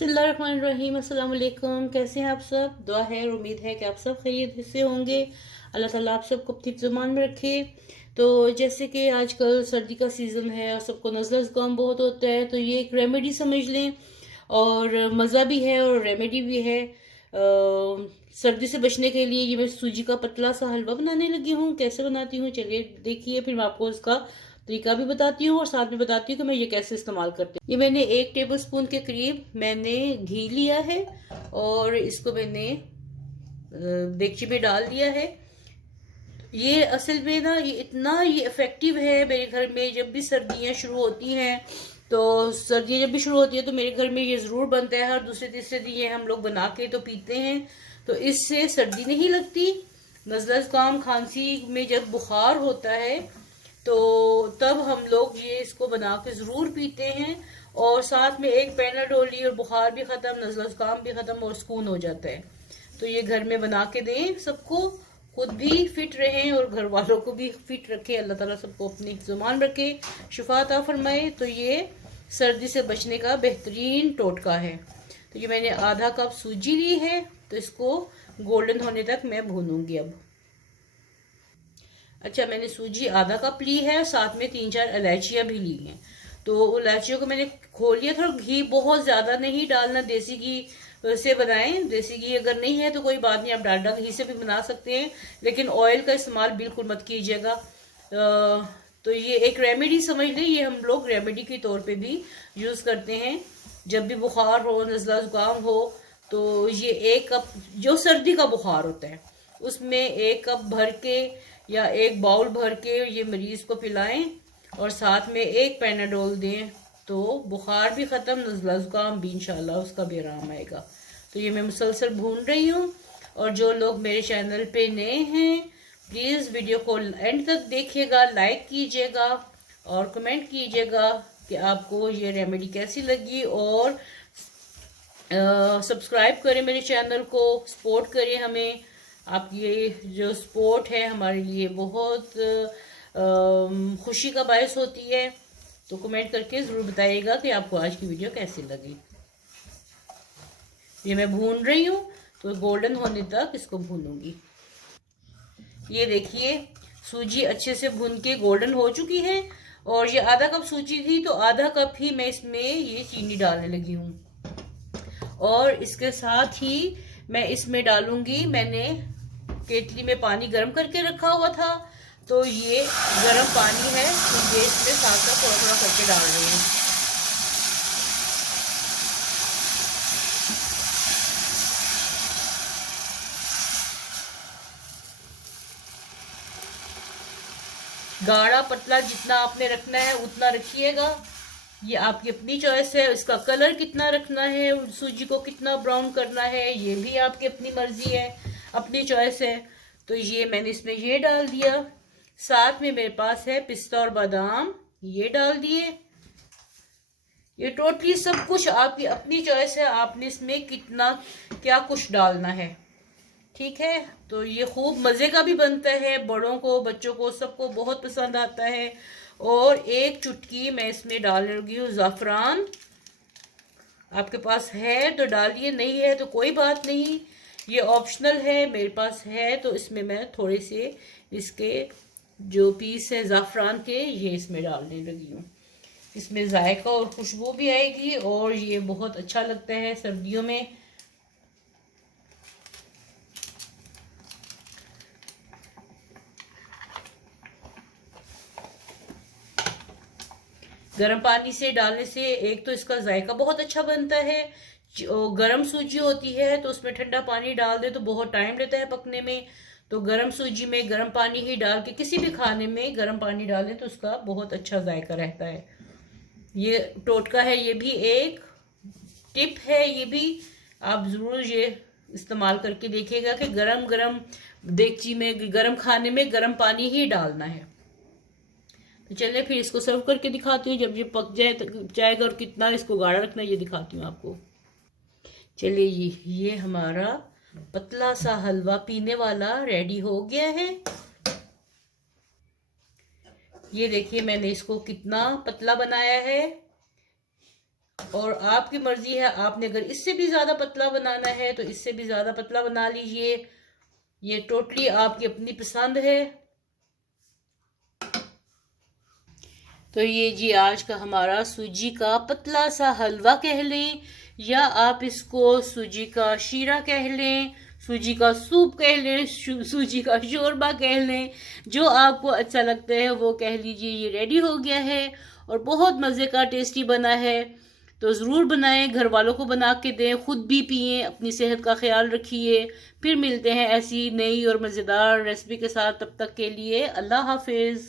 बिस्मिल्लाहिर्रहमानिर्रहीम। अस्सलाम वालेकुम। कैसे हैं आप सब? दुआ है और उम्मीद है कि आप सब खैरियत से होंगे। अल्लाह ताला आप सबको अपनी ज़ुबान में रखे। तो जैसे कि आजकल सर्दी का सीज़न है और सबको नज़ला ज़ुकाम बहुत होता है, तो ये एक रेमेडी समझ लें और मज़ा भी है और रेमेडी भी है। सर्दी से बचने के लिए ये मैं सूजी का पतला सा हलवा बनाने लगी हूँ। कैसे बनाती हूँ चलिए देखिए, फिर मैं आपको इसका तरीका भी बताती हूँ और साथ में बताती हूँ कि मैं ये कैसे इस्तेमाल करती हूँ। ये मैंने 1 टेबलस्पून के करीब मैंने घी लिया है और इसको मैंने देगची में डाल दिया है। ये असल में ना ये इफेक्टिव है। मेरे घर में जब भी सर्दियाँ शुरू होती हैं, तो सर्दियाँ जब भी शुरू होती है तो मेरे घर में ये ज़रूर बनता है। हर दूसरे तीसरे दिन ये हम लोग बना के तो पीते हैं। तो इससे सर्दी नहीं लगती। नज़ला ज़ुकाम खांसी में जब बुखार होता है तो तब हम लोग ये इसको बना के ज़रूर पीते हैं। और साथ में एक पैनाडोली और बुखार भी ख़त्म, नज़ला ज़ुकाम भी ख़त्म और सुकून हो जाता है। तो ये घर में बना के दें सबको, खुद भी फिट रहें और घर वालों को भी फिट रखे। अल्लाह ताला सबको अपनी ज़ुबान रखे, शिफा अता फरमाए। तो ये सर्दी से बचने का बेहतरीन टोटका है। तो ये मैंने आधा कप सूजी ली है, तो इसको गोल्डन होने तक मैं भूनूंगी अब। अच्छा, मैंने सूजी आधा कप ली है और साथ में 3-4 इलायचियाँ भी ली हैं। तो इलायचियों को मैंने खोल लिया था। घी बहुत ज़्यादा नहीं डालना, देसी घी से बनाएं। देसी घी अगर नहीं है तो कोई बात नहीं, आप डालडा घी से भी बना सकते हैं, लेकिन ऑयल का इस्तेमाल बिल्कुल मत कीजिएगा। तो ये एक रेमेडी समझ लें, ये हम लोग रेमेडी के तौर पे भी यूज़ करते हैं। जब भी बुखार हो, नज़ला ज़ुकाम हो, तो ये 1 कप, जो सर्दी का बुखार होता है उसमें 1 कप भर के या 1 बाउल भर के ये मरीज को पिलाएं और साथ में 1 पैनाडोल दें, तो बुखार भी ख़त्म, नज़ला ज़ुकाम भी इंशाल्लाह उसका भी आराम आएगा। तो ये मैं मुसलसल भून रही हूँ। और जो लोग मेरे चैनल पे नए हैं, प्लीज़ वीडियो को एंड तक देखिएगा, लाइक कीजिएगा और कमेंट कीजिएगा कि आपको ये रेमेडी कैसी लगी। और सब्सक्राइब करें मेरे चैनल को, सपोर्ट करें हमें। आप ये जो सपोर्ट है हमारे लिए बहुत खुशी का बायस होती है। तो कमेंट करके ज़रूर बताइएगा कि आपको आज की वीडियो कैसी लगी। ये मैं भून रही हूँ, तो गोल्डन होने तक इसको भूनूंगी। ये देखिए, सूजी अच्छे से भून के गोल्डन हो चुकी है। और ये आधा कप सूजी थी, तो आधा कप ही मैं इसमें ये चीनी डालने लगी हूँ। और इसके साथ ही मैं इसमें डालूंगी, मैंने केतली में पानी गर्म करके रखा हुआ था, तो ये गर्म पानी है, तो ये इसमें साथ साथ थोड़ा थोड़ा करके डाल रही हूँ। गाढ़ा पतला जितना आपने रखना है उतना रखिएगा। ये आपकी अपनी चॉइस है। इसका कलर कितना रखना है, सूजी को कितना ब्राउन करना है, ये भी आपकी अपनी मर्जी है, अपनी चॉइस है। तो ये मैंने इसमें ये डाल दिया। साथ में मेरे पास है पिस्ता और बादाम, ये डाल दिए। ये टोटली सब कुछ आपकी अपनी चॉइस है, आपने इसमें कितना क्या कुछ डालना है, ठीक है। तो ये खूब मज़े का भी बनता है, बड़ों को बच्चों को सबको बहुत पसंद आता है। और 1 चुटकी मैं इसमें डाल लगी हूँ ज़ाफ़रान। आपके पास है तो डालिए, नहीं है तो कोई बात नहीं, ये ऑप्शनल है। मेरे पास है तो इसमें मैं थोड़े से इसके जो पीस है ज़ाफ़रान के, ये इसमें डालने लगी हूँ। इसमें जायका और खुशबू भी आएगी और ये बहुत अच्छा लगता है सर्दियों में। गर्म पानी से डालने से एक तो इसका जायका बहुत अच्छा बनता है। गर्म सूजी होती है तो उसमें ठंडा पानी डाल दे तो बहुत टाइम लेता है पकने में। तो गर्म सूजी में गर्म पानी ही डाल के, किसी भी खाने में गर्म पानी डालें तो उसका बहुत अच्छा जायका रहता है। ये टोटका है, ये भी एक टिप है, ये भी आप ज़रूर ये इस्तेमाल करके देखिएगा कि गरम गरम देगची में गरम खाने में गरम पानी ही डालना है। तो चलिए फिर इसको सर्व करके दिखाती हूँ। जब ये पक जाएगा और कितना इसको गाढ़ा रखना है ये दिखाती हूँ आपको। चलिए ये हमारा पतला सा हलवा पीने वाला रेडी हो गया है। ये देखिए मैंने इसको कितना पतला बनाया है और आपकी मर्जी है, आपने अगर इससे भी ज़्यादा पतला बनाना है तो इससे भी ज़्यादा पतला बना लीजिए। ये टोटली आपकी अपनी पसंद है। तो ये जी आज का हमारा सूजी का पतला सा हलवा कह लें, या आप इसको सूजी का शीरा कह लें, सूजी का सूप कह लें, सूजी का शोरबा कह लें, जो आपको अच्छा लगता है वो कह लीजिए। ये रेडी हो गया है और बहुत मज़े का टेस्टी बना है। तो ज़रूर बनाएं, घर वालों को बना के दें, खुद भी पिएं, अपनी सेहत का ख्याल रखिए। फिर मिलते हैं ऐसी नई और मज़ेदार रेसिपी के साथ, तब तक के लिए अल्लाह हाफिज़।